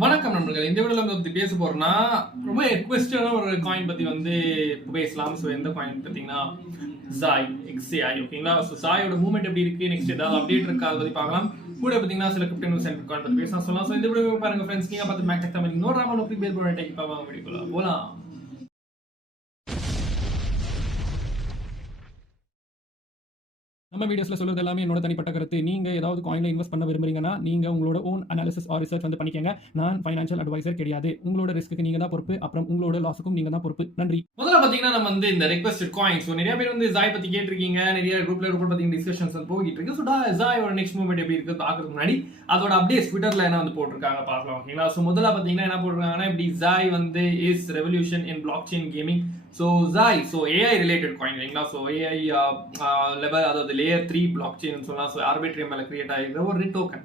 வணக்கம் நண்பர்களே. இந்த வீடியோல நம்ம பத்தி பேச போறோம்னா, ரொம்ப ரிக்வெஸ்டான ஒரு காயின் பத்தி வந்து பேசலாம். ஸோ எந்த காயின் பார்த்தீங்கன்னா, Zai XAI ஓகேங்களா? ஸோ Zaiயோட மூவ்மெண்ட் எப்படி இருக்கு? நெக்ஸ்ட் ஏதாவது அப்டேட் இருக்கா? அத பத்தி பார்க்கலாம். கூட பார்த்தீங்கன்னா சில கிரிப்டோ நியூஸ் அண்ட் காயின் பத்தி பேசலாம் சொல்லலாம். ஸோ இந்த வீடியோ பாருங்க ஃப்ரெண்ட்ஸ். நீங்க பார்த்து மேக் டெக் தமிழ் நோ ராமா நோ கிளிக் பேல் போட டெக் பாப்பா வீடியோக்குள்ள போலாம். நம்ம வீடியோஸ்ல சொல்றது எல்லாமே என்னோட தனிப்பட்ட கருத்து. நீங்க ஏதாவது காயின்ல இன்வெஸ்ட் பண்ண விரும்புறீங்கன்னா நீங்க உங்களோட ஓன் அனாலிசிஸ் ஆர் ரிசர்ச் வந்து பண்ணிக்கங்க. நான் ஃபைனான்சியல் அட்வைசர் கிடையாது. உங்களோட ரிஸ்க்கு நீங்க தான் பொறுப்பு. அப்புறம் உங்களோட லாஸுக்கும் நீங்க தான் பொறுப்பு. நன்றி. முதல்ல பாத்தீங்கன்னா நம்ம வந்து இந்த ரெக்வெஸ்டட் காயின் ஸோ நிறைய பேர் வந்து ஜாய் பத்தி கேட்டிருக்கீங்க. நிறைய குரூப்ல பாத்தீங்கன்னா டிஸ்கஷன்ஸ் வந்து போயிட்டு இருக்கு. ஸோ ஜாயோட நெக்ஸ்ட் மூவ்மெண்ட் எப்படி இருக்கு பாக்குறதுக்கு முன்னாடி அதோட அப்டேட்ஸ் ட்விட்டர்ல என்ன வந்து போட்டிருக்காங்க பார்க்கலாம் ஓகேங்களா. ஸோ முதல்ல பாத்தீங்கன்னா என்ன போட்டிருக்காங்கன்னா இப்படி ஜாய் வந்து is revolution in block chain gaming. So Joy so AI related coin இல்லைங்களா. ஸோ ஏஐ லெவல் அதாவது லேயர் 3 பிளாக் செயின் சொல்லலாம். ஸோ ஆர்பிட்ரி மேல கிரியேட் ஆகிருக்கிற ஒரு டோக்கன்.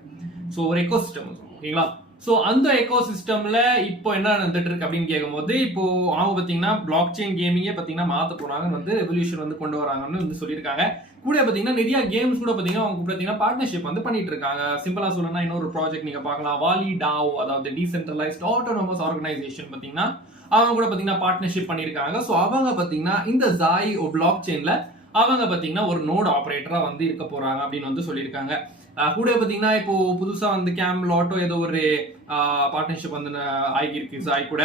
ஸோ ஒரு எக்கோசிஸ்டம் ஓகேங்களா. ஸோ அந்த எக்கோசிஸ்டம்ல இப்போ என்ன நடந்துட்டு இருக்கு அப்படின்னு கேட்கும்போது இப்போ அவங்க பார்த்தீங்கன்னா பிளாக் செயின் கேமிங்கே பார்த்தீங்கன்னா மாற்ற போறாங்க வந்து ரெவல்யூஷன் வந்து கொண்டு வராங்கன்னு வந்து சொல்லியிருக்காங்க. கூட பார்த்தீங்கன்னா நிறைய கேம்ஸ் கூட பார்த்தீங்கன்னா அவங்க பார்த்தீங்கன்னா பார்ட்னர்ஷிப் வந்து பண்ணிட்டு இருக்காங்க. சிம்பிளா சொல்லணும்னா இன்னொரு ப்ராஜெக்ட் நீங்க பார்க்கலாம் வாலி டாவ் அதாவது டீசென்ட்ரலைஸ்ட் ஆட்டோனமஸ் ஆர்கனைசேஷன் பார்த்தீங்கன்னா அவங்க கூட பார்த்தீங்கன்னா பார்ட்னர்ஷிப் பண்ணியிருக்காங்க. ஸோ அவங்க பார்த்தீங்கன்னா இந்த ஜாய் பிளாக் செயின்ல அவங்க பார்த்தீங்கன்னா ஒரு நோட் ஆப்ரேட்டரா வந்து இருக்க போறாங்க அப்படின்னு வந்து சொல்லியிருக்காங்க. கூட பார்த்தீங்கன்னா இப்போ புதுசா வந்து கேம் லாட்டோ ஏதோ ஒரு பார்ட்னர்ஷிப் வந்து ஆகியிருக்கு ஜாய் கூட.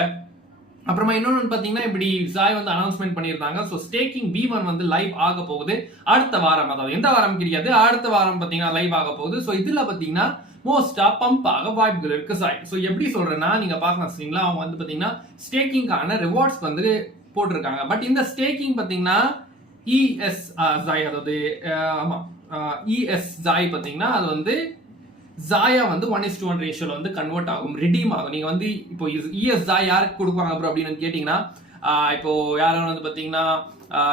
அப்புறமா இன்னொன்று பார்த்தீங்கன்னா இப்படி ஜாய் வந்து அனௌன்ஸ்மெண்ட் பண்ணியிருந்தாங்க. ஸோ ஸ்டேக்கிங் V1 வந்து லைவ் ஆக போகுது அடுத்த வாரம். அதாவது எந்த வாரம் கிடையாது, அடுத்த வாரம் பார்த்தீங்கன்னா லைவ் ஆக போகுது. ஸோ இதுல பார்த்தீங்கன்னா மோஸ்டா பம்ப் ஆக வாய்ப்புகள் இருக்கு சாய். ஸோ எப்படி சொல்றேன்னா நீங்க பார்க்கலாம் சரிங்களா. அவங்க வந்து பார்த்தீங்கன்னா ஸ்டேக்கிங்கான ரிவார்ட்ஸ் வந்து போட்டிருக்காங்க. பட் இந்த ஸ்டேக்கிங் பார்த்தீங்கன்னா இஎஸ் ஜாய் அதாவது ஆமா இஎஸ் ஜாய் பார்த்தீங்கன்னா அது வந்து ஜாயா வந்து 1:1 ரேஷியோல வந்து கன்வெர்ட் ஆகும், ரிடீம் ஆகும். நீங்க வந்து இப்போ இஎஸ் ஜாய் யாருக்கு கொடுப்பாங்க ப்ரோ அப்படின்னு கேட்டீங்கன்னா இப்போ யாரும் வந்து பாத்தீங்கன்னா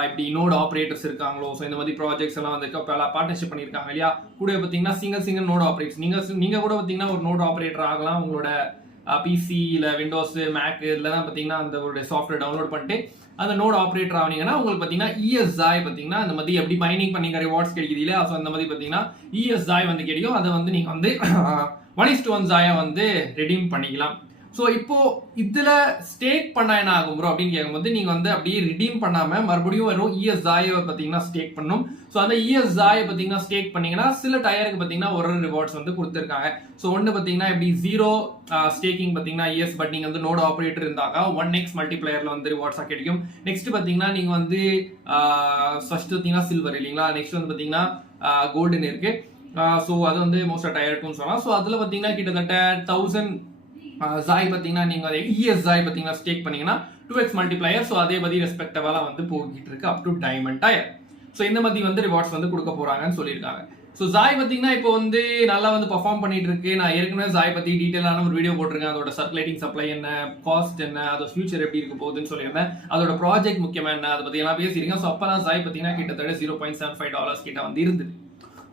இப்படி நோட் ஆப்ரேட்டர்ஸ் இருக்காங்களோ ஸோ இந்த மாதிரி ப்ராஜெக்ட்ஸ் எல்லாம் வந்து பார்ட்னர்ஷிப் பண்ணியிருக்காங்க இல்லையா. கூட பார்த்தீங்கன்னா சிங்கிள் நோட் ஆப்ரேட்டர்ஸ் நீங்க கூட பார்த்தீங்கன்னா ஒரு நோட் ஆப்ரேட்டர் ஆகலாம். உங்களோட பிசி இல்லை விண்டோஸ் மேக் இதெல்லாம் பார்த்தீங்கன்னா அந்த ஒரு சாஃப்ட்வேர் டவுன்லோட் பண்ணிட்டு அந்த நோட் ஆப்ரேட்டர் ஆனீங்கன்னா உங்களுக்கு பார்த்தீங்கன்னா இஎஸ்ஐ பார்த்தீங்கன்னா அந்த மாதிரி எப்படி மைனிங் பண்ணிங்க ரிவார்ட்ஸ் கிடைக்குது இல்லையா. ஸோ அந்த மாதிரி பார்த்தீங்கன்னா இஎஸ்ஐ வந்து கிடைக்கும். அதை வந்து நீங்கள் வந்து 1:1 ஜாயா வந்து ரெடீம் பண்ணிக்கலாம். ஸோ இப்போ இதுல ஸ்டேக் பண்ண என்ன ஆகும் ப்ரோ அப்படின்னு கேட்கும்போது நீங்க வந்து அப்படியே ரிடீம் பண்ணாம மறுபடியும் வரும் இஎஸ்ஐ பார்த்தீங்கன்னா ஸ்டேக் பண்ணும். ஸோ அந்த இஎஸ்ஐ பார்த்தீங்கன்னா ஸ்டேக் பண்ணீங்கன்னா சில டயருக்கு பார்த்தீங்கன்னா ஒரு ரிவார்ட்ஸ் வந்து கொடுத்துருக்காங்க. ஸோ ஒன்று பார்த்தீங்கன்னா இப்படி 0 ஸ்டேக்கிங் பார்த்தீங்கன்னா இஎஸ் பட் நீங்க வந்து நோட் ஆப்ரேட்டர் இருந்தாங்க 1x மல்டிப்ளையர்ல வந்து ரிவார்ட்ஸாக கிடைக்கும். நெக்ஸ்ட் பார்த்தீங்கன்னா நீங்க வந்து ஃபர்ஸ்ட் பார்த்தீங்கன்னா சில்வர் இல்லைங்களா. நெக்ஸ்ட் வந்து பார்த்தீங்கன்னா கோல்டன் இருக்கு. ஸோ அது வந்து மோஸ்ட் டயர் 2 சொல்லலாம். ஸோ அதுல பார்த்தீங்கன்னா கிட்டத்தட்ட 1000 ஜாய் பார்த்தீங்கன்னா நீங்க அதை இஎஸ் ஜாய் பார்த்தீங்கன்னா ஸ்டேக் பண்ணீங்கன்னா 2x மல்டிப்ளையர். ஸோ அதே மாதிரி ரெஸ்பெக்டபிளா வந்து போகிட்டு இருக்கு up to diamond tier. So இந்த மாதிரி வந்து ரிவார்ட்ஸ் வந்து கொடுக்க போறாங்கன்னு சொல்லியிருக்காங்க. ஸோ ஜாய் பார்த்தீங்கன்னா இப்போ வந்து நல்லா வந்து பர்ஃபார்ம் பண்ணிட்டு இருக்கு. நான் ஏற்கனவே ஜாய் பத்தி டீட்டெயிலான ஒரு வீடியோ போட்டிருக்கேன். அதோட சர்க்குலேட்டிங் சப்ளை என்ன, காஸ்ட் என்ன, அதோட ஃபியூச்சர் எப்படி இருக்க போகுதுன்னு சொல்லியிருந்தேன். அதோட ப்ராஜெக்ட் முக்கியமா என்ன அதை பத்தி எல்லாம் பேசியிருக்கேன். ஸோ அப்பெல்லாம் ஜாய் பார்த்தீங்கன்னா கிட்டத்தட்ட $0.75 கிட்ட வந்து இருந்தது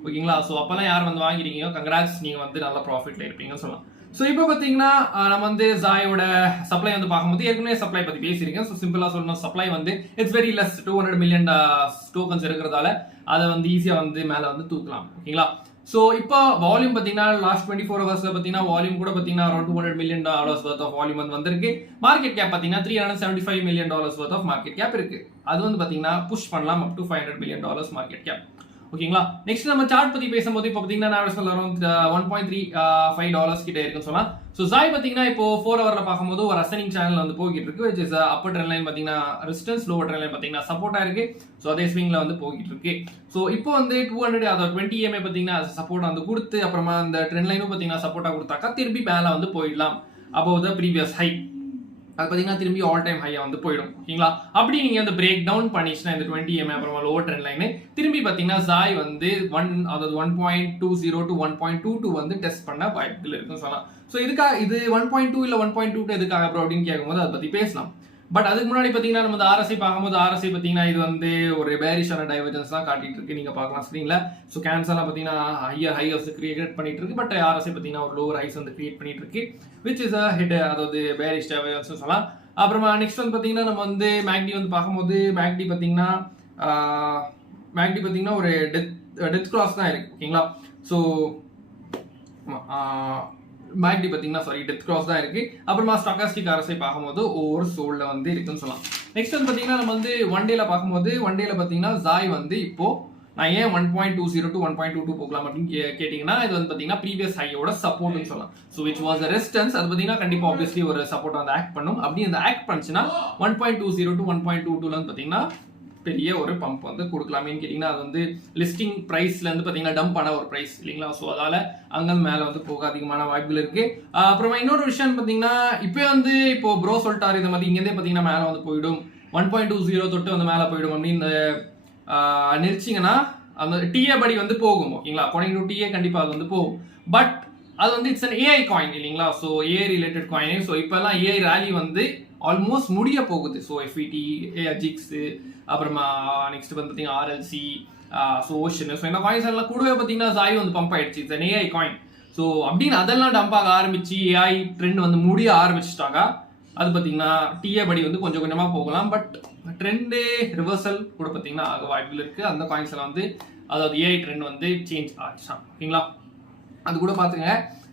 ஓகேங்களா. ஸோ அப்பெல்லாம் யார் வந்து வாங்கிருக்கீங்க கங்க்ராட்ஸ், நீங்க வந்து நல்ல ப்ராஃபிட்ல இருப்பீங்கன்னு சொல்லலாம். ஸோ இப்போ பார்த்தீங்கன்னா நம்ம வந்து ஜாயோட சப்ளை வந்து பார்க்கும்போது ஏற்கனவே சப்ளை பற்றி பேசியிருக்கேன். ஸோ சிம்பிளாக சொல்லணும் சப்ளை வந்து it's very less 200 million tokens இருக்கிறதால அதை வந்து ஈஸியாக வந்து மேலே வந்து தூக்கலாம் ஓகேங்களா. ஸோ இப்போ வால்யூம் பார்த்தீங்கன்னா லாஸ்ட் 24 ஹவர்ஸ்ல பார்த்தீங்கன்னா வால்யூம் கூட பார்த்தீங்கன்னா around $200 million worth of volume வந்து வந்திருக்கு. மார்க்கெட் கேப் பார்த்தீங்கன்னா $375 million worth of market cap இருக்கு. அது வந்து பார்த்தீங்கன்னா புஷ் பண்ணலாம் up to $500 million market cap ஓகேங்களா. நெக்ஸ்ட் நம்ம சார்ட் பத்தி பேசும்போது இப்போ பாத்தீங்கன்னா நான் அரௌண்ட் $1.35 கிட்ட இருக்குன்னு சொல்லலாம். ஸோ ஜாய் பாத்தீங்கன்னா இப்போ 4 ஹவர்ல பார்க்கும்போது ஒரு அசனிங் சேனல் வந்து போகிட்டு இருக்கு. Which is Appar trend line பாத்தீங்கன்னா ரெசிஸ்டன்ஸ், லோவர் ட்ரெண்ட் லைன் பாத்தீங்கன்னா சப்போர்ட்டா இருக்கு. ஸோ அதே ஸ்விங்ல வந்து போகிட்டு இருக்கு. ஸோ இப்போ வந்து 200 அதாவது 20 EMA பாத்தீங்கன்னா சப்போர்ட் வந்து கொடுத்து அப்புறமா அந்த ட்ரெண்ட் லைனும் பாத்தீங்கன்னா சப்போர்ட்டா கொடுத்தாக்கா திரும்பி மேல வந்து போயிடலாம் above the previous high. அது பார்த்தீங்கன்னா திரும்பி ஆல் டைம் ஹையா வந்து போயிடும் ஓகேங்களா. அப்படி நீங்க வந்து பிரேக் டவுன் பண்ணிச்சுன்னா இந்த 20 EMA அப்புறமா லோவர் ட்ரெண்ட் லைன் திரும்பி பார்த்தீங்கன்னா ஜாய் வந்து அதாவது 1.20 to 1.22 வந்து டெஸ்ட் பண்ண வாய்ப்புகள் இருக்குன்னு சொல்லலாம். ஸோ இதுக்காக இது 1.2 இல்லை 1.22 எதுக்காக ப்ரோ அப்படின்னு கேட்கும்போது அதை பத்தி பேசலாம். பட் அதுக்கு முன்னாடி பார்த்தீங்கன்னா நம்ம ஆர்எஸ்ஐ பார்க்கும்போது ஆர்எஸ்ஐ பார்த்தீங்கன்னா இது வந்து ஒரு பேரிஷான டைவர்ஜன்ஸ் தான் காட்டிட்டு இருக்கு. நீங்க பார்க்கலாம் ஸ்க்ரீன்ல. ஸோ கேன்சர்லாம் பார்த்தீங்கன்னா ஹையர்ஸ் கிரியேட் பண்ணிட்டு இருக்கு. பட் ஆர்எஸ்ஐ பார்த்தீங்கன்னா ஒரு லோவர் ஹைஸ் வந்து கிரியேட் பண்ணிட்டு இருக்கு. விச் இஸ் ஹிட் அதாவது பேரிஷ் டைவர்ஜன்ஸ் சொல்லலாம். அப்புறமா நெக்ஸ்ட் வந்து பார்த்தீங்கன்னா நம்ம வந்து மேக்டி வந்து பார்க்கும்போது மேக்டி பார்த்தீங்கன்னா ஒரு டெத் கிராஸ் தான் இருக்கு ஓகேங்களா. ஸோ மேக்டி பார்த்தீங்கன்னா டெத் கிராஸ் தான் இருக்கு. அப்புறமா ஸ்டாக்காஸ்டிக் RSI பார்க்கும்போது ஒவ்வொரு சோல்ல வந்து இருக்குன்னு சொல்லலாம். நெக்ஸ்ட் வந்து பார்த்தீங்கன்னா நம்ம வந்து ஒன் டேல பார்க்கும்போது ஒன் டேல பார்த்தீங்கன்னா ஜாய் வந்து இப்போ நான் ஏன் 1.20 to 1.22 போகலாம் அப்படின்னு கேட்டீங்கன்னா இது வந்து பார்த்தீங்கன்னா ப்ரீவியஸ் ஹையோட சப்போர்ட்னு சொல்லலாம். So which was a resistance. அது பார்த்தீங்கன்னா கண்டிப்பாக ஆப்வியஸ்லி ஒரு சப்போர்ட் வந்து ஆக்ட் பண்ணும். அப்படி அந்த ஆக்ட் பண்ணுச்சுன்னா 1.20 to 1.22 வந்து பார்த்தீங்கன்னா பெரிய ஒரு பம்ப் வந்து கொடுக்கலாமேன்னு கேட்டிங்கன்னா அது வந்து லிஸ்டிங் ப்ரைஸ்ல இருந்து பார்த்தீங்கன்னா டம்ப் ஆன ஒரு ப்ரைஸ் இல்லைங்களா. ஸோ அதால அங்கே மேலே வந்து போக அதிகமான வாய்ப்புகள் இருக்கு. அப்புறமா இன்னொரு விஷயம் பார்த்தீங்கன்னா இப்போ ப்ரோ சொல்லிட்டாரு இந்த மாதிரி இங்கேருந்தே பார்த்தீங்கன்னா மேலே வந்து போயிடும் 1.20 தொட்டு வந்து மேலே போயிடும் அப்படின்னு நிறுச்சிங்கன்னா அந்த டிஏ படி வந்து போகும். ஓகேங்களா, அக்கார்டிங் டு டிஏ கண்டிப்பாக அது வந்து போகும். பட் அது வந்து இட்ஸ் அன் ஏஐ காயின் இல்லைங்களா. So AI related coin. So இப்போல்லாம் ஏஐ ரேலி வந்து ஆல்மோஸ்ட் முடிய போகுது. ஸோ எஃப்இடி, ஜிக்ஸ், அப்புறமா நெக்ஸ்ட் வந்து பார்த்தீங்கன்னா ஆர்எல்சி, ஸோ ஓஷன், ஸோ இந்த காயின்ஸ் எல்லாம் கூடவே பார்த்தீங்கன்னா ஜாய் வந்து பம்ப் ஆயிடுச்சு. It's an AI coin. So அப்படின்னு அதெல்லாம் டம்ப் ஆக ஆரம்பிச்சு ஏஐ ட்ரெண்ட் வந்து முடிய ஆரம்பிச்சுட்டாங்க. அது பார்த்தீங்கன்னா டிஏ படி வந்து கொஞ்சம் கொஞ்சமாக போகலாம். பட் ட்ரெண்டு ரிவர்சல் கூட பார்த்தீங்கன்னா ஆக வாய்ப்புகள் இருக்கு. அந்த காயின்ஸ் எல்லாம் வந்து அதாவது ஏஐ ட்ரெண்ட் வந்து சேஞ்ச் ஆகிடுச்சான். ஓகேங்களா, அது கூட பார்த்துங்க.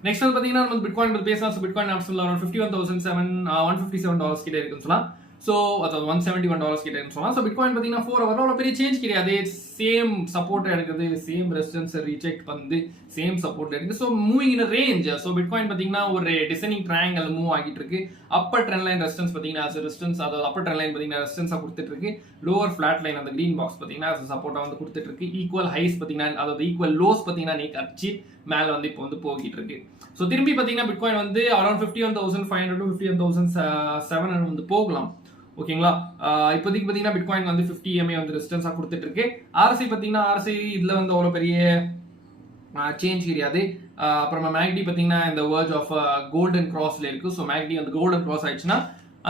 நெக்ஸ்ட் வந்து பார்த்தீங்கன்னா நம்ம பிட்காயின் பற்றி பேசலாம். ஸோ பிட்காயின் அரௌண்ட் $51,157 கிட்ட இருக்குன்னு சொல்லலாம். ஸோ அதாவது $171 கிட்ட இருக்குன்னு சொல்லலாம். ஸோ பிட்காயின் பார்த்தீங்கன்னா 4 ஹவர் அவ்வளோ பெரிய சேஞ்ச் கிடையாது. சேம் சப்போர்ட் எடுக்குது, சேம் ரெசிஸ்டன்ஸ் ரிஜெக்ட் பண்ணி சேம் சப்போர்ட் எடுக்குது. So moving in range. So bitcoin பார்த்தீங்கன்னா ஒரு டிசைனிங் ட்ரையாங்கல் மூவ் ஆகிட்டு இருக்கு. அப்பர் ட்ரெண்ட் லைன் ரெசிஸ்டன்ஸ் பார்த்தீங்கன்னா ரெசிஸ்டன்ஸ், அதாவது அப்பர் ட்ரெண்ட் லைன் பார்த்தீங்கன்னா ரெசிஸ்டன்ஸாக கொடுத்துட்டு இருக்கு. லோவர் ஃபிளாட் லைன் அந்த கிரீன் பாக்ஸ் பார்த்தீங்கன்னா சப்போர்ட்டாக வந்து கொடுத்துட்டு இருக்கு. ஈக்குவல் ஹைஸ் பார்த்தீங்கன்னா அதாவது ஈக்குவல் லோஸ் பார்த்தீங்கன்னா நீ அடிச்சு மேலே வந்து இப்போ வந்து போகிட்டு இருக்கு. ஸோ திரும்பி பார்த்தீங்கன்னா பிட்காயின் வந்து அரௌண்ட் 51,500 to 51,700 வந்து போகலாம். ஓகேங்களா, இப்போதைக்கு பார்த்தீங்கன்னா பிட்காயின் வந்து 50 EMA வந்து ரெசிஸ்டன்ஸாக கொடுத்துட்டு இருக்கு. RSI பார்த்தீங்கன்னா RSI இதில் வந்து அவ்வளோ பெரிய சேஞ்ச் கிடையாது. அப்புறமா மேக்டி பார்த்தீங்கன்னா இந்த வேர்ஜ் ஆஃப் கோல்டன் கிராஸ்ல இருக்கு. ஸோ மேக்டி வந்து கோல்டன் கிராஸ் ஆயிடுச்சுன்னா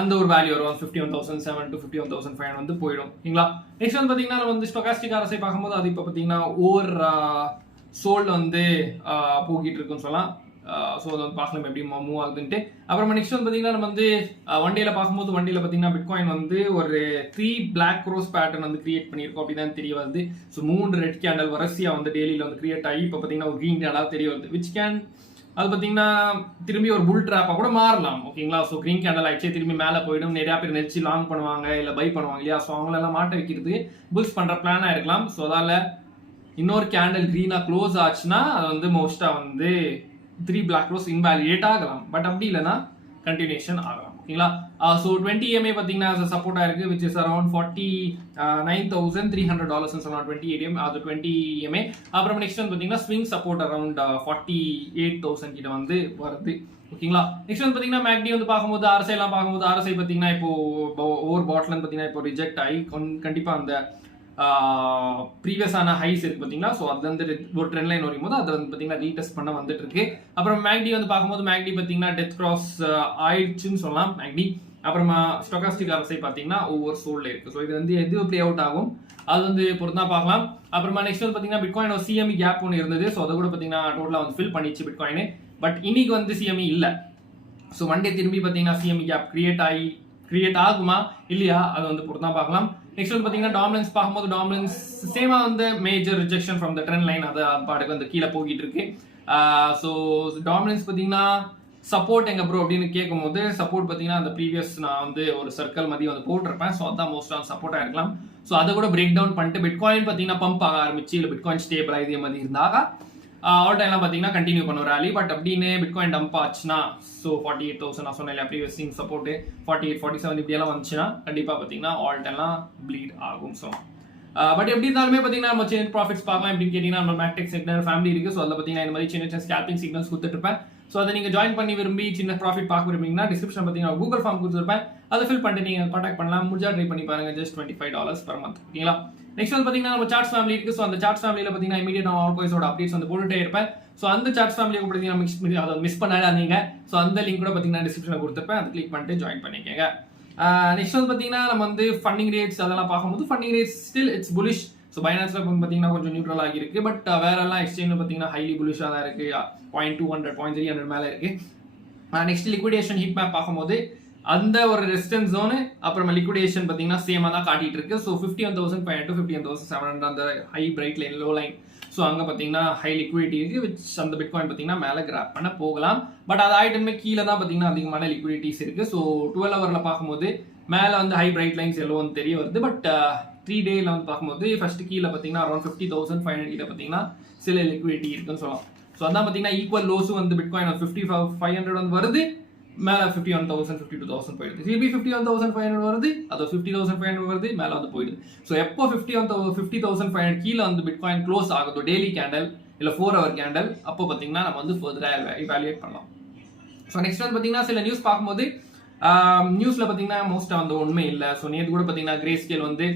அந்த ஒரு வேல்யூ வரும் 51,700 to 51,500 வந்து போயிடும். ஓகேங்களா, நெக்ஸ்ட் வந்து பார்த்தீங்கன்னா நம்ம வந்து ஸ்டோகாஸ்டிக் RSI பார்க்கும்போது அது இப்போ பார்த்தீங்கன்னா ஓவர் சோல்டு வந்து போகிட்டு இருக்குன்னு சொல்லலாம். ஸோ அதை வந்து பார்க்கலாம் எப்படி மூவ் ஆகுதுன்ட்டு. அப்புறமா நெக்ஸ்ட் வந்து பார்த்தீங்கன்னா நம்ம வந்து ஒன் டேல பார்க்கும்போது ஒன் டேல பார்த்தீங்கன்னா பிட்காயின் வந்து ஒரு 3 பிளாக் க்ரோஸ் பேட்டர்ன் வந்து கிரியேட் பண்ணியிருக்கோம் அப்படின்னு தெரிய வருது. ஸோ 3 ரெட் கேண்டல் வரிசையாக வந்து டெய்லியில் வந்து கிரியேட் ஆகி இப்போ பார்த்தீங்கன்னா ஒரு கிரீன் கேண்டலாக தெரிய வருது. விச் கேன் அது பார்த்தீங்கன்னா திரும்பி ஒரு புல் ட்ராப்பாக கூட மாறலாம். ஓகேங்களா, ஸோ கிரீன் கேண்டல் ஆயிடுச்சு திரும்பி மேலே போயிடும். நிறையா பேர் நெரிச்சு லாங் பண்ணுவாங்க இல்லை பை பண்ணுவாங்க இல்லையா. ஸோ அவங்களெல்லாம் மாட்ட வைக்கிறது புல்ஸ் பண்ணுற பிளானாக இருக்கலாம். ஸோ அதால் இன்னொரு கேண்டல் கிரீனாக க்ளோஸ் ஆச்சுன்னா அது வந்து மோஸ்ட்டாக வந்து 3 பிளாக் க்ளோஸ் இன்வாலிடேட் ஆகலாம். பட் அப்படி இல்லைன்னா கண்டினியூஷன் ஆகலாம். ஓகேங்களா, ஸோ 20 EMA பார்த்தீங்கன்னா சப்போர்ட்டாக இருக்குது விச் இஸ் அரௌண்ட் $49,300 சொல்லலாம். 20 EMA அது 20 EMA. அப்புறம் நெக்ஸ்ட் வந்து பார்த்தீங்கன்னா ஸ்விங் சப்போர்ட் அரௌண்ட் 48,000 கிட்ட வந்து வருது. ஓகேங்களா, நெக்ஸ்ட் வந்து பார்த்தீங்கன்னா மேக்டி வந்து பார்க்கும்போது RSI எல்லாம் பார்க்கும்போது RSI பார்த்தீங்கன்னா இப்போ ஓவர் பாட்டில் பார்த்தீங்கன்னா இப்போ ரிஜெக்ட் ஆகி கண்டிப்பாக அந்த ப்ரீவியஸான ஹைஸ் இருக்கு பார்த்தீங்களா. ஸோ அது வந்து ஒரு ட்ரெண்ட் லைன் வரும் போது அதை வந்து பார்த்தீங்கன்னா ரீடெஸ்ட் பண்ண வந்துட்டு இருக்கு. அப்புறம் மேக்டி வந்து பார்க்கும்போது மேக்டி பார்த்தீங்கன்னா டெத் கிராஸ் ஆயிடுச்சுன்னு சொல்லலாம் மேக்டி. அப்புறமா ஸ்டோகாஸ்டிக் RSI பார்த்தீங்கன்னா ஒவ்வொரு சோல்ல இருக்கு. ஸோ இது வந்து எது ப்ளே அவுட் ஆகும் அது வந்து பொறுத்தா பார்க்கலாம். அப்புறமா நெக்ஸ்ட் வந்து பார்த்தீங்கன்னா பிட்காயின் ஒரு CME கேப் ஒன்று இருந்தது. ஸோ அதை கூட பார்த்தீங்கன்னா டோட்டலாக வந்து ஃபில் பண்ணிச்சு பிட்காயின். பட் இன்னைக்கு வந்து CME இல்லை. ஸோ மண்டே திரும்பி பார்த்தீங்கன்னா CME கேப் கிரியேட் ஆகுமா இல்லையா அது வந்து பொறுத்தா பார்க்கலாம். நெக்ஸ்ட் வந்து பார்த்தீங்கன்னா டாமினன்ஸ் பார்க்கும்போது டாமினன்ஸ் சேமா வந்து major rejection from the trend line அது பாட்டுக்கு வந்து கீழே போகிட்டு இருக்கு. ஸோ டாமினன்ஸ் பார்த்தீங்கன்னா சப்போர்ட் எங்க ப்ரோ அப்படின்னு கேட்கும்போது சப்போர்ட் பார்த்தீங்கன்னா அந்த ப்ரீவியஸ் நான் வந்து ஒரு சர்க்கிள் மாதிரி வந்து போட்டிருப்பேன். ஸோ அதான் மோஸ்ட் ஆஃப் சப்போர்ட்டாக இருக்கலாம். ஸோ அதை கூட பிரேக் டவுன் பண்ணிட்டு பிட்காயின் பார்த்தீங்கன்னா பம்ப் ஆக ஆரம்பிச்சு இல்லை பிட்காயின் ஸ்டேபிளாக இதே மாதிரி இருந்தாக ஆல் டைம்லாம் பார்த்தீங்கன்னா கண்டினியூ பண்ணும் ரேலி. பட் அப்படின்னு பிட்காயின் டம்ப் ஆச்சுன்னா ஸோ 48,000 நான் சொன்னேன் ப்ரீவியஸ் சப்போர்ட் 48, 47 இப்படியெல்லாம் வந்துச்சுன்னா கண்டிப்பாக பார்த்தீங்கன்னா ஆல் டைம்லாம் ப்ளீட் ஆகும். ஸோ பட் எப்படி இருந்தாலுமே பார்த்தீங்கன்னா நம்ம சின்ன ப்ராஃபிட்ஸ் பார்க்கலாம். எப்படின்னு கேட்டிங்கன்னா நம்ம மேக்டெக் செக்டர் ஃபேமிலி இருக்குது. ஸோ அதில் பார்த்தீங்கன்னா இந்த மாதிரி சின்ன ஸ்கேல்பிங் சிக்னல்ஸ் கொடுத்துருப்பேன். ஸோ அதை நீங்கள் ஜாயின் பண்ணி விரும்பி சின்ன ப்ராஃபிட் பார்க்க விரும்புறீங்கன்னா டிஸ்கிரிப்ஷன் பார்த்தீங்கன்னா கூகுள் ஃபார்ம் கொடுத்துருப்பேன். அதை ஃபில் பண்ணிட்டு நீங்கள் கான்டாக்ட் பண்ணலாம். முடிஞ்சா ட்ரை பண்ணி பாருங்க. Just $25 per month. ஓகேங்களா, நெக்ஸ்ட் வந்து பார்த்தீங்கன்னா நம்ம சார்ட்ஸ் ஃபேமிலி இருக்குது. ஸோ அந்த சார்ட்ஸ் ஃபேமிலியில் பார்த்தீங்கன்னா இமீடியட் நான் ஆல் கோய்ஸோட அப்டேட்ஸ் வந்து போட்டுட்டே இருப்பேன். ஸோ அந்த சார்ட்ஸ் ஃபேமிலியை பார்த்தீங்கன்னா அதை மிஸ் பண்ணாதீங்க. ஸோ அந்த லிங்க் கூட பார்த்தீங்கன்னா டிஸ்கிரிப்ஷனில் கொடுத்துருப்பேன். அதை கிளிக் பண்ணிட்டு ஜாயின் பண்ணிக்கோங்க. நெக்ஸ்ட் வந்து பார்த்தீங்கன்னா நம்ம வந்து ஃபண்டிங் ரேட்ஸ் அதெல்லாம் பார்க்கும்போது funding rates still it's bullish. So பைனான்ஸ்ல பார்த்தீங்கன்னா கொஞ்சம் நியூட்ரல் ஆகிருக்கு. பட் வேற எல்லாம் எக்ஸ்சேஞ்சில் பார்த்தீங்கன்னா ஹைலி புலிஷாக தான் இருக்கு. 0.200 0.300 மேலே இருக்கு. நெக்ஸ்ட் லிக்விடேஷன் ஹீட் மேப் பார்க்கும்போது அந்த ஒரு ரெசிஸ்டன்ஸ் ஜோனு அப்புறமா லிக்விடேஷன் பார்த்தீங்கன்னா சேமாக தான் காட்டிட்டு இருக்கு. ஸோ 51,500 to 51,700 அந்த high bright line low line. So அங்கே பார்த்தீங்கன்னா ஹை லிக்விடிட்டி இருக்குது, விச் அந்த பிட்காயின் பார்த்தீங்கன்னா மேலே கிராப் பண்ண போகலாம். பட் அது ஆயிட்டுமே கீழே தான் பார்த்தீங்கன்னா அதிகமான லிக்விடிட்டிஸ் இருக்குது. ஸோ 12 ஹவரில் பார்க்கும்போது மேலே வந்து ஹை பிரைட் லைன்ஸ் எல்லோ வந்து தெரிய வருது. பட் 3 டேயில் வந்து பார்க்கும்போது ஃபர்ஸ்ட் கீழே பார்த்தீங்கன்னா அரௌண்ட் 50,500 கிட்ட பார்த்தீங்கன்னா சில லிக்விடிட்டி இருக்குன்னு சொல்லலாம். ஸோ அதான் பார்த்தீங்கன்னா ஈக்குவல் லோஸும் வந்து பிட்காயின் 5500 வந்து வருது, மேலே 51,000 52,000 போயிடுது. திருப்பி 51,500 வருது, அது 50,500 வருது, மேலே வந்து போயிடுது. ஸோ எப்போ 50,500 கீழே வந்து பிட்காயின் க்ளோஸ் ஆகுதோ டெய்லி கேண்டல் இல்லை 4 ஹவர் கேண்டல், அப்போ பார்த்தீங்கன்னா நம்ம வந்து ஃபர்தராக இவாலுவேட் பண்ணலாம். ஸோ நெக்ஸ்ட் வந்து பார்த்தீங்கன்னா சில நியூஸ் பார்க்கும்போது நியூஸில் பார்த்தீங்கன்னா மோஸ்ட்டாக வந்து உண்மை இல்லை. ஸோ நேற்று கூட பார்த்தீங்கன்னா கிரே ஸ்கேல் வந்து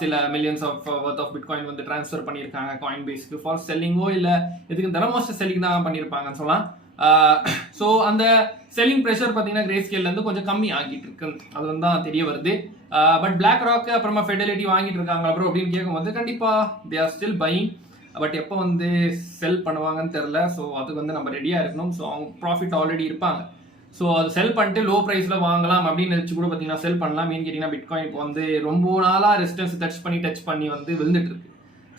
சில millions of worth of bitcoin வந்து ட்ரான்ஸ்ஃபர் பண்ணியிருக்காங்க காயின் பேஸ்க்கு ஃபார் செல்லிங்கோ இல்லை எதுக்கு தர மோஸ்ட் செல்லிங் தான் பண்ணியிருப்பாங்கன்னு சொல்லலாம். ஸோ அந்த செல்லிங் ப்ரெஷர் பார்த்தீங்கன்னா கிரே ஸ்கேல்லேருந்து கொஞ்சம் கம்மி ஆகிட்டு இருக்கு, அது வந்து தான் தெரிய வருது. பட் பிளாக் ராக் அப்புறமா ஃபெடலிட்டி வாங்கிட்டு இருக்காங்க அப்புறம் அப்படின்னு கேட்கும்போது கண்டிப்பாக they are still buying. But எப்போ வந்து செல் பண்ணுவாங்கன்னு தெரில. ஸோ அதுக்கு வந்து நம்ம ரெடியாக இருக்கணும். ஸோ அவங்க ப்ராஃபிட் ஆல்ரெடி இருப்பாங்க. ஸோ அது செல் பண்ணிட்டு லோ ப்ரைஸில் வாங்கலாம் அப்படின்னு நினச்சி கூட பார்த்தீங்கன்னா செல் பண்ணலாம். மீன் கேட்டிங்கன்னா பிட்காயின் இப்போ வந்து ரொம்ப நாளாக ரெசிஸ்டன்ஸ் டச் பண்ணி வந்து விழுந்துட்டு இருக்கு.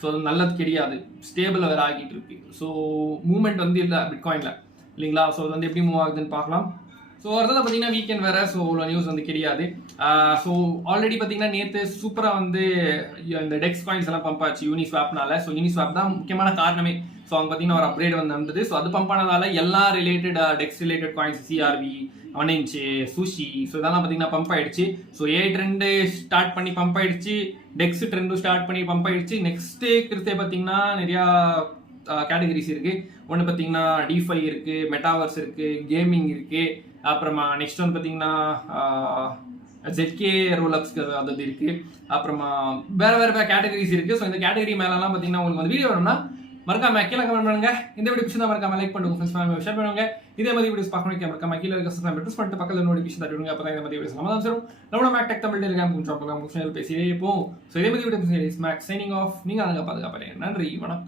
ஸோ அது நல்லது கிடையாது, ஸ்டேபிள் வேறு ஆகிட்டு இருக்கு. ஸோ மூவ்மெண்ட் வந்து இல்லை பிட்காயினில் இல்லைங்களா. ஸோ அது வந்து எப்படி மூவ் ஆகுதுன்னு பார்க்கலாம். ஸோ அடுத்தது பார்த்தீங்கன்னா வீக்கெண்ட் வேறு, ஸோ அவ்வளோ நியூஸ் வந்து கிடையாது. ஸோ ஆல்ரெடி பார்த்தீங்கன்னா நேற்று சூப்பராக வந்து இந்த டெக்ஸ் காயின்ஸ் எல்லாம் பம்ப் ஆச்சு யூனிஸ்வாப்னால. ஸோ யூனிஸ்வாப் தான் முக்கியமான காரணமே. ஸோ அவங்க பார்த்தீங்கன்னா ஒரு அப்கிரேட் வந்து நடந்தது. ஸோ அது பம்ப் ஆனதால எல்லா related DEXs related coins CRV 1 inch Sushi so இதெல்லாம் பார்த்தீங்கன்னா பம்ப் ஆயிடுச்சு. ஸோ ஏ ட்ரெண்டு ஸ்டார்ட் பண்ணி பம்ப் ஆயிடுச்சு, டெக்ஸ் ட்ரெண்டும் ஸ்டார்ட் பண்ணி பம்ப் ஆயிடுச்சு. நெக்ஸ்ட் கிருத்தே பார்த்தீங்கன்னா நிறையா கேட்டகரிஸ் இருக்கு. ஒன்று பார்த்தீங்கன்னா டிஃபை இருக்கு, மெட்டாவர்ஸ் இருக்கு, கேமிங் இருக்கு, அப்புறமா நெக்ஸ்ட் வந்து பார்த்தீங்கன்னா ZK ரோலப்ஸ் அது இருக்கு, அப்புறமா வேற கேட்டகரிஸ் இருக்கு. ஸோ இந்த கேட்டகரி மேலலாம் பார்த்தீங்கன்னா உங்களுக்கு வந்து வீடியோ வேணும்னா மறக்காம கீழே கமெண்ட் பண்ணுங்க. இந்த வீடியோ பிடிச்சா மறக்காம லைக் பண்ணுங்க, ஃப்ரெண்ட்ஸ் ஃபேமிலி ஷேர் பண்ணுங்க. இதே மாதிரி வீடியோஸ் பார்க்கணும் மறக்காம கீழே இருக்க சப்ஸ்கிரைப் பட்டன் பண்ணிட்டு பக்கத்துல நோட்டிஃபிகேஷன் தட்டுங்க. அப்பதான் இந்த மாதிரி வீடியோஸ் நம்ம தான் சேரும். நம்ம மேக் டெக் தமிழ் டெலிகிராம் கொஞ்சம் சேனல் பேசியே இருப்போம். ஸோ இதே மாதிரி வீடியோ மேக் சைனிங் ஆஃப். நீங்க அங்க பாதுகாப்பேன். நன்றி, வணக்கம்.